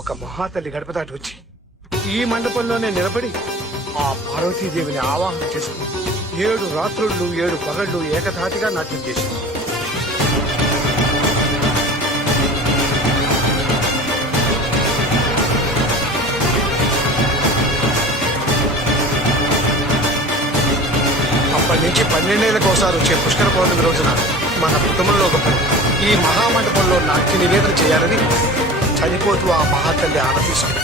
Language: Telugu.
ఒక మహాతల్లి గడప దాటి వచ్చి ఈ మండపంలోనే నిలబడి ఆ పార్వతీదేవిని ఆవాహన చేసుకుని 7 రాత్రుళ్ళు 7 పగళ్ళు ఏకధాటిగా నాట్యం చేసింది. అప్పటి నుంచి 12 ఏళ్లకు ఒకసారి వచ్చే పుష్కర పౌర్ణమి రోజున మన కుటుంబంలో ఒక పని ఈ మహామండపంలో నాట్య నివేదన చేయాలని చనిపోతూ ఆ మహాతల్లి ఆనందిస్తుంది.